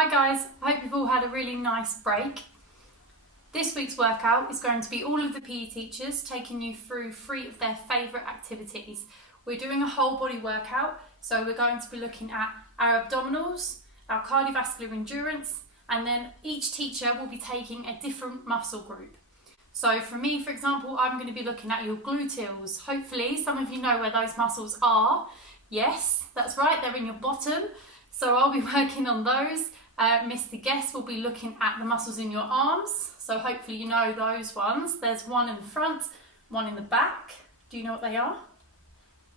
Hi guys, I hope you've all had a really nice break. This week's workout is going to be all of the PE teachers taking you through 3 of their favourite activities. We're doing a whole body workout, so we're going to be looking at our abdominals, our cardiovascular endurance, and then each teacher will be taking a different muscle group. So for me, for example, I'm going to be looking at your gluteals. Hopefully some of you know where those muscles are. Yes, that's right, they're in your bottom. So I'll be working on those. Mr. Guest will be looking at the muscles in your arms. So hopefully you know those ones. There's one in the front, one in the back. Do you know what they are?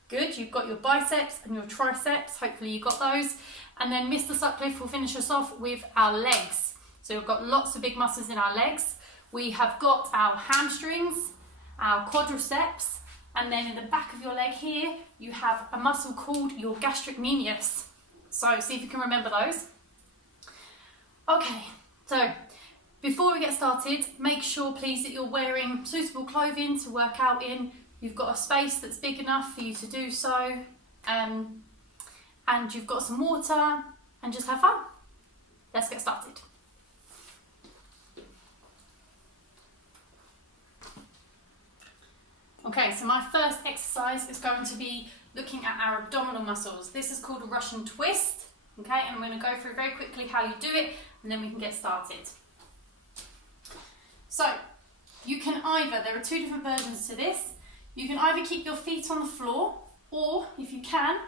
Good, you've got your biceps and your triceps. Hopefully you got those. And then Mr. Sutcliffe will finish us off with our legs. So we've got lots of big muscles in our legs. We have got our hamstrings, our quadriceps, and then in the back of your leg here, you have a muscle called your gastrocnemius. So see if you can remember those. Okay, so before we get started, make sure please that you're wearing suitable clothing to work out in. You've got a space that's big enough for you to do so, and you've got some water, and just have fun. Let's get started. Okay, so my first exercise is going to be looking at our abdominal muscles. This is called a Russian twist, okay, and I'm going to go through very quickly how you do it, and then we can get started. So, you can either, there are 2 different versions to this, you can either keep your feet on the floor, or if you can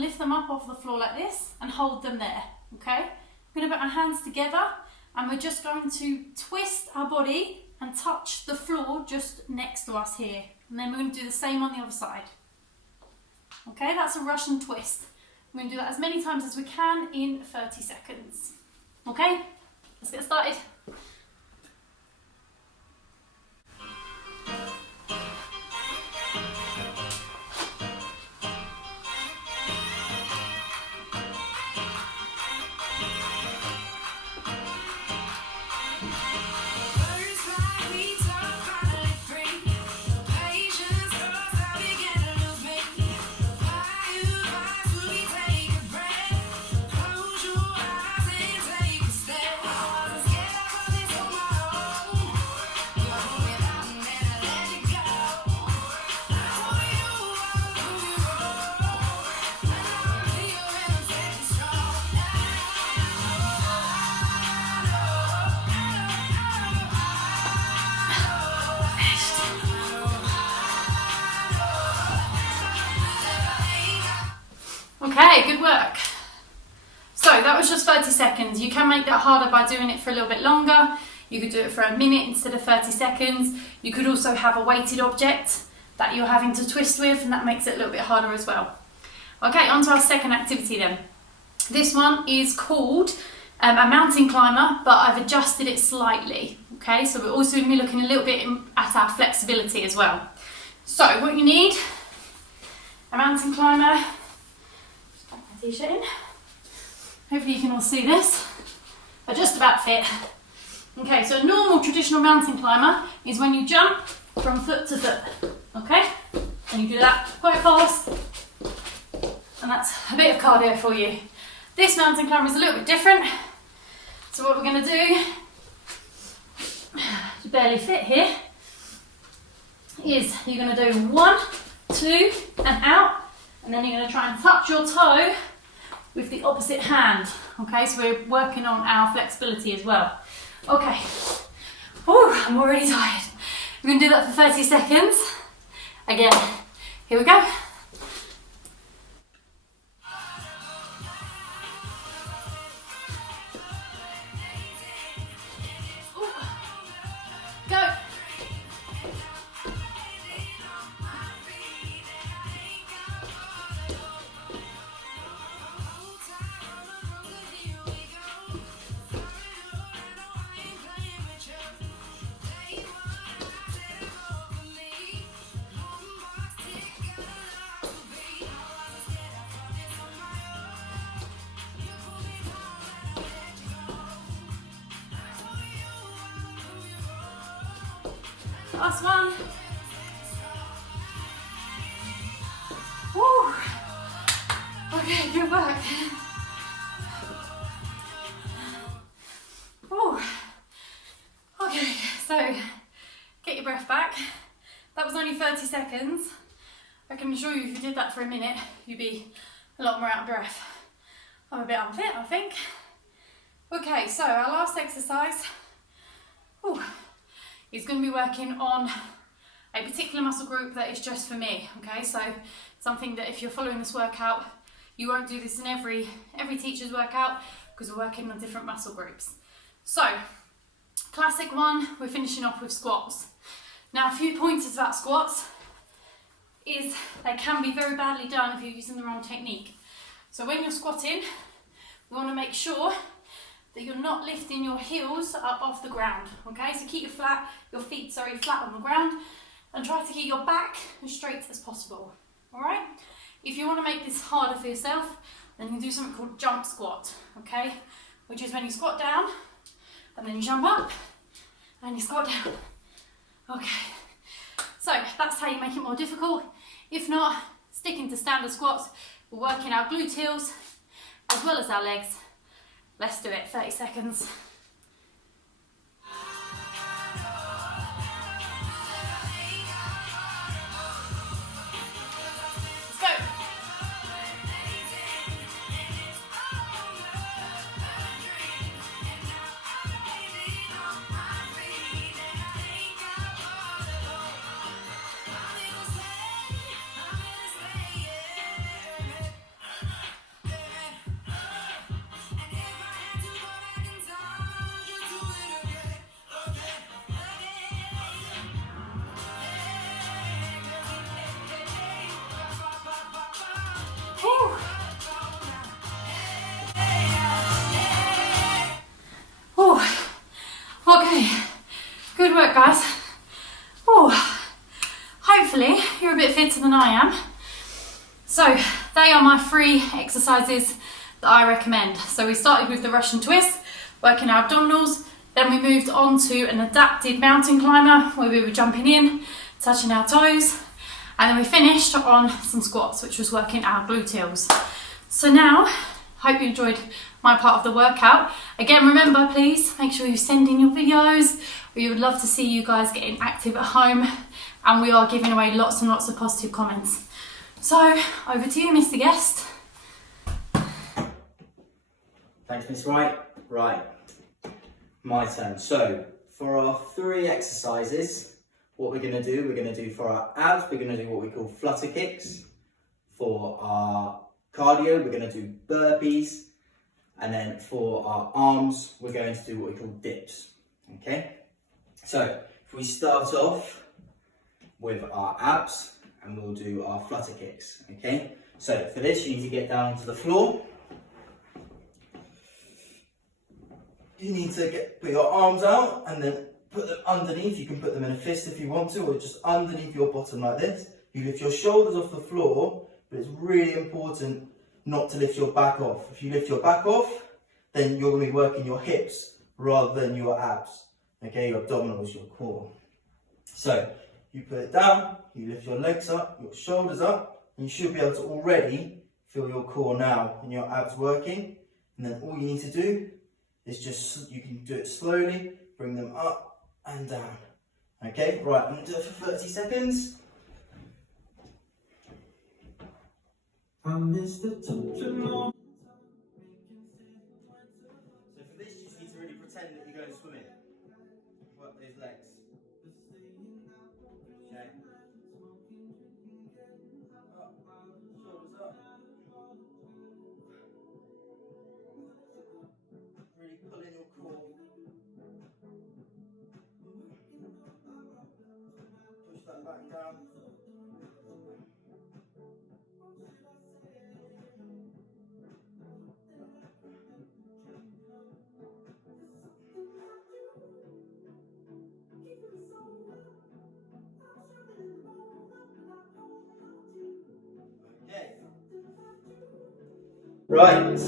lift them up off the floor like this and hold them there, okay? We're going to put our hands together, and we're just going to twist our body and touch the floor just next to us here. And then we're going to do the same on the other side. Okay, that's a Russian twist. We're going to do that as many times as we can in 30 seconds. Okay, let's get started. Okay, good work. So that was just 30 seconds. You can make that harder by doing it for a little bit longer. You could do it for a minute instead of 30 seconds. You could also have a weighted object that you're having to twist with, and that makes it a little bit harder as well. Okay, on to our second activity then. This one is called a mountain climber, but I've adjusted it slightly. Okay, so we're also going to be looking a little bit at our flexibility as well. So what you need, a mountain climber, t-shirt in. Hopefully you can all see this. I just about fit. Okay, so a normal traditional mountain climber is when you jump from foot to foot. Okay? And you do that quite fast. And that's a bit of cardio for you. This mountain climber is a little bit different. So what we're going to do, to barely fit here, is you're going to do 1, 2, and out. And then you're going to try and touch your toe with the opposite hand. Okay, so we're working on our flexibility as well. Okay. Oh, I'm already tired. We're going to do that for 30 seconds. Again, here we go. Go. Last one. Woo. Okay, good work. only 30 seconds, I can assure you if you did that for a minute, you'd be a lot more out of breath. I'm a bit unfit, I think. Okay, so our last exercise is going to be working on a particular muscle group that is just for me, okay? So something that if you're following this workout, you won't do this in every teacher's workout because we're working on different muscle groups. So, classic one, we're finishing off with squats. Now, a few pointers about squats is they can be very badly done if you're using the wrong technique. So when you're squatting, we want to make sure that you're not lifting your heels up off the ground, okay? So keep your feet flat on the ground and try to keep your back as straight as possible, all right? If you want to make this harder for yourself, then you can do something called jump squat, okay? Which is when you squat down and then you jump up and you squat down, okay? So that's how you make it more difficult. If not, sticking to standard squats, we're working our gluteals as well as our legs. Let's do it, 30 seconds. Let's go. Okay, good work guys. Hopefully you're a bit fitter than I am. So they are my 3 exercises that I recommend. So we started with the Russian twist, working our abdominals, then we moved on to an adapted mountain climber where we were jumping in, touching our toes, and then we finished on some squats, which was working our gluteals. So now, hope you enjoyed my part of the workout. Again, remember, please make sure you send in your videos. We would love to see you guys getting active at home, and we are giving away lots and lots of positive comments. So, over to you, Mr. Guest. Thanks, Miss Wright. Right, my turn. So, for our 3 exercises, what we're going to do for our abs, we're going to do what we call flutter kicks. For our cardio, we're going to do burpees. And then for our arms, we're going to do what we call dips, okay? So, if we start off with our abs, and we'll do our flutter kicks, okay? So, for this, you need to get down to the floor. You need to put your arms out, and then put them underneath. You can put them in a fist if you want to, or just underneath your bottom like this. You lift your shoulders off the floor, but it's really important not to lift your back off. If you lift your back off, then you're going to be working your hips rather than your abs, okay, your abdominals, your core. So you put it down, you lift your legs up, your shoulders up, and you should be able to already feel your core now and your abs working. And then all you need to do is you can do it slowly, bring them up and down. Okay, right, I'm going to do it for 30 seconds. I missed the touch of. So for this, you just need to really pretend that you're going swimming. Work those legs. Okay. Up, shoulders up. Really pull in your core. Push that back down. Right,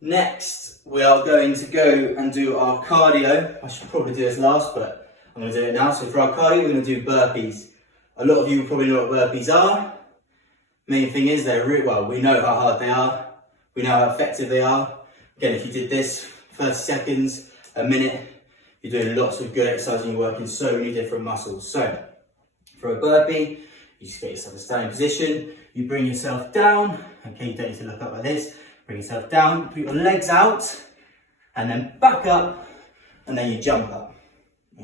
next we are going to go and do our cardio. I should probably do this last, but I'm going to do it now. So for our cardio, we're going to do burpees. A lot of you probably know what burpees are. Main thing is we know how hard they are. We know how effective they are. Again, if you did this 30 seconds, a minute, you're doing lots of good exercise and you're working so many different muscles. So for a burpee, you just get yourself a standing position, you bring yourself down, okay, you don't need to look up like this, bring yourself down, put your legs out, and then back up, and then you jump up,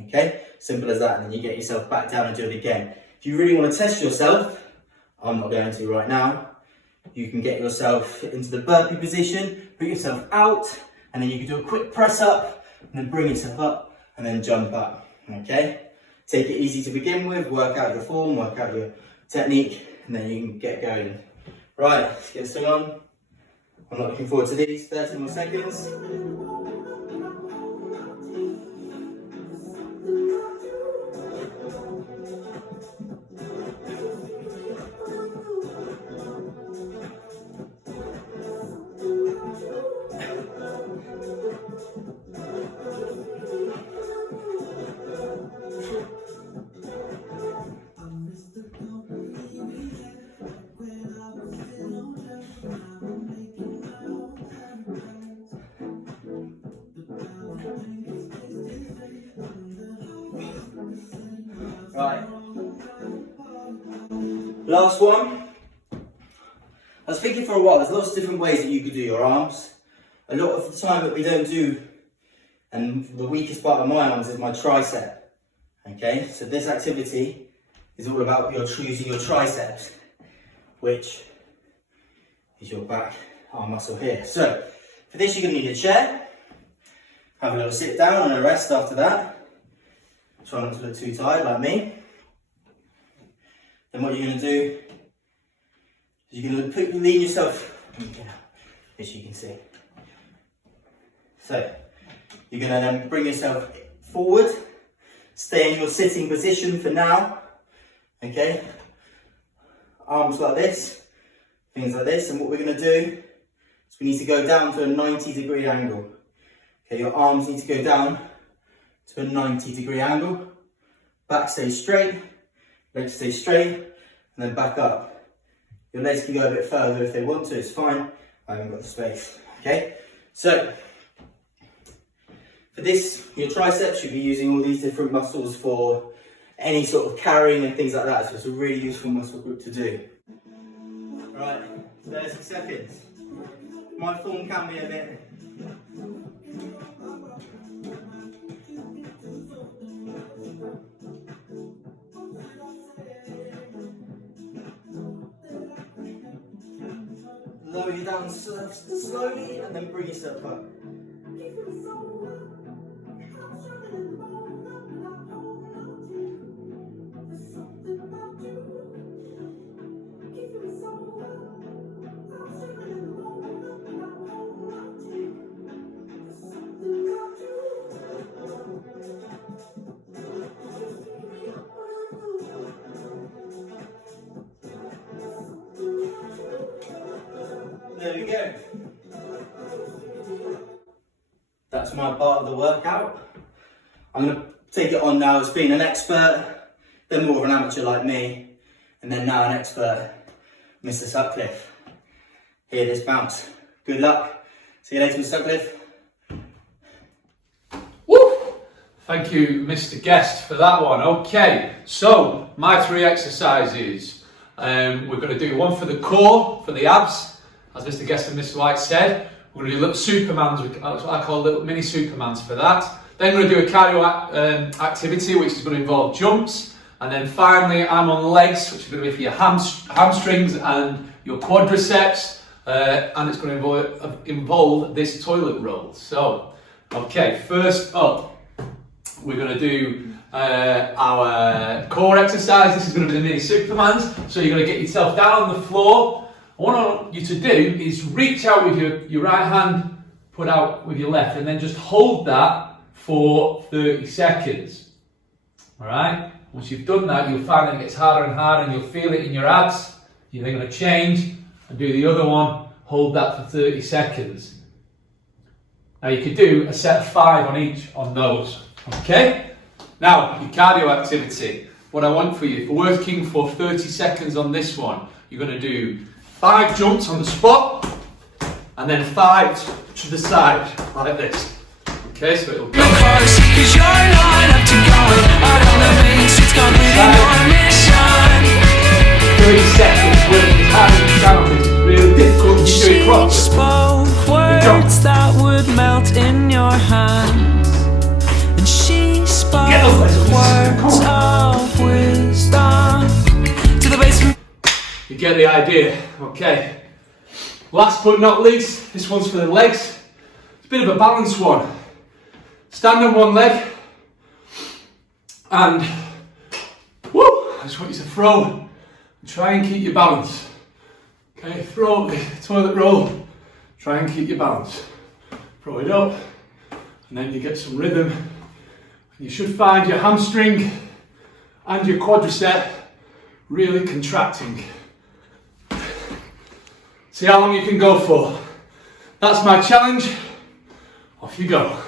okay? Simple as that, and then you get yourself back down and do it again. If you really want to test yourself, I'm not going to right now, you can get yourself into the burpee position, put yourself out, and then you can do a quick press up, and then bring yourself up, and then jump up, okay? Take it easy to begin with, work out your form, work out your technique, and then you can get going. Right, let's get this thing on. I'm not looking forward to these, 30 more seconds. Right, last one. I was thinking for a while, there's lots of different ways that you could do your arms. A lot of the time that we don't do, and the weakest part of my arms is my tricep. Okay, so this activity is all about using your triceps, which is your back arm muscle here. So for this you're going to need a chair, have a little sit down and a rest after that. Try not to look too tired like me. Then what you're going to do is you're going to lean yourself, as you can see. So you're going to then bring yourself forward, stay in your sitting position for now, okay? Arms like this, things like this, and what we're going to do is we need to go down to a 90-degree angle. Okay, your arms need to go down to a 90-degree angle, back stays straight, legs stay straight, and then back up. Your legs can go a bit further if they want to, it's fine, I haven't got the space, okay? So, for this, your triceps, you'll be using all these different muscles for any sort of carrying and things like that, so it's a really useful muscle group to do. Right, 30 seconds. My form can be a bit lower you down slowly and then bring yourself up. There we go. That's my part of the workout. I'm going to take it on now as being an expert, then more of an amateur like me, and then now an expert, Mr. Sutcliffe. Hear this bounce. Good luck. See you later, Mr. Sutcliffe. Woo! Thank you, Mr. Guest, for that one. Okay, so my 3 exercises. We're going to do one for the core, for the abs, as Mr. Guest and Mr. White said. We're going to do little Supermans, that's what I call little mini Supermans for that. Then we're going to do a cardio activity, which is going to involve jumps. And then finally, I'm on legs, which is going to be for your hamstrings and your quadriceps. And it's going to involve this toilet roll. So, okay, first up, we're going to do our core exercise. This is going to be the mini Supermans. So you're going to get yourself down on the floor. What I want you to do is reach out with your right hand, put out with your left, and then just hold that for 30 seconds. Alright? Once you've done that, you'll find that it gets harder and harder, and you'll feel it in your abs. You're then going to change and do the other one, hold that for 30 seconds. Now you could do a set of 5 on each on those. Okay? Now, your cardio activity. What I want for you, if we're working for 30 seconds on this one, you're going to do 5 jumps on the spot, and then 5 to the side, like this. Okay, so it'll go. Cause you're not up to going out on the main streets, completing your mission. 30 seconds working as hard as you can. It's really difficult to do it She properly. spoke words that would melt in your hands, and she spoke Get those legs up. words of wisdom to the basement. You get the idea. Okay. Last but not least, this one's for the legs. It's a bit of a balanced one. Stand on one leg and woo, I just want you to throw and try and keep your balance. Okay, throw the toilet roll, try and keep your balance. Throw it up and then you get some rhythm. And you should find your hamstring and your quadricep really contracting. See how long you can go for. That's my challenge. Off you go.